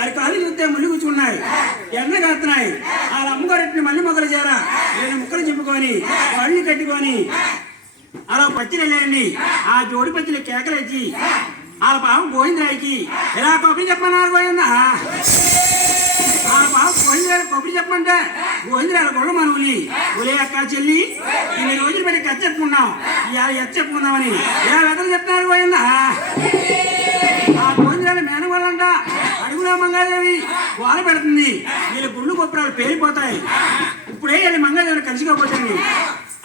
అది కాలు చూస్తే ముళ్ళు కూర్చున్నాయి, ఎండ కాస్తున్నాయి. వాళ్ళ అమ్మగారింటిని మళ్ళీ మొక్కలు చేరా నేను ముక్కలు చింపుకొని వాళ్ళు కట్టుకొని అలా పచ్చిలు వెళ్ళండి. ఆ జోడి పచ్చిలు కేకలేచి వాళ్ళ పాప గోవిందరాయికి ఇలా కొబ్బరి చెప్పమన్నారు. పోయిందా వాళ్ళ పాప గోవిందరాలు కొబ్బరి చెప్పమంటే గోవిందరాలు గొడవ మనవులి ఒలే అక్క చెల్లి ఇన్ని రోజులు పెట్టి కథ చెప్పుకున్నాం, ఇలా ఎచ్చ చెప్పుకుందామని ఇలా వెతలు చెప్తున్నారు. పోయిందా ఆ గోవిందరాలు మేనవాళ్ళంట అడుగులో మంగాదేవి గోల పెడుతుంది. వీళ్ళ గుళ్ళు గొప్పరాలు పేలిపోతాయి. ఇప్పుడే వీళ్ళ మంగాదేవిని కలిసిపోతుంది.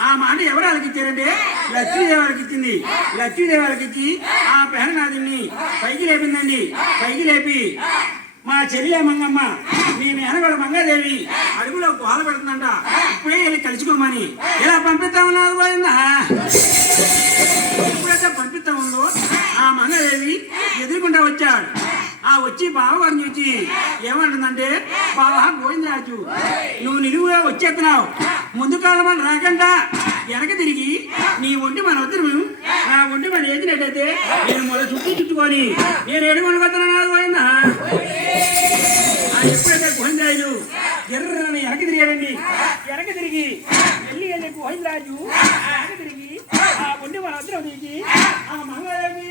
ఆ మాట ఎవరు వాళ్ళకి ఇచ్చారంటే లక్ష్మీదేవి వాళ్ళకి ఇచ్చింది. లక్ష్మీదేవి వాళ్ళకి ఇచ్చి ఆ పేరనాథుని పైకి లేపిందండి. పైకి లేపి మా చెల్లి మంగమ్మ మీ మేనగోడ మంగాదేవి అడుగులో గోల పెడుతుందంట, ఇప్పుడే వెళ్ళి కలుసుకోమని ఇలా పంపిస్తామన్నారు. పోయిందా ఎప్పుడైతే పంపిస్తా ఉందో ఆ మంగాదేవి ఎదురుకుండా వచ్చాడు. ఆ వచ్చి బావగారిని చూసి ఏమంటుందంటే, బావా గోవిందరాజు నువ్వు నిలువుగా వచ్చేస్తున్నావు, ముందు కాలమని రాకుండా వెనక తిరిగి నీ ఒంటి మన వద్దు నా ఒంటి మన వేసినట్టయితే నేను మొదలు చుట్టుకొని నేను ఏడుకొనుకొస్తున్నాను. పోయిందా ఎప్పుడైతే గోవిందరాజు ఎర్రని వెనక తిరిగాడండి. వెనక తిరిగి వెళ్ళి గోవిందరాజు వెనక తిరిగి ఆ ఒంటి మన వద్దు దిగి ఆ మంగళదేవి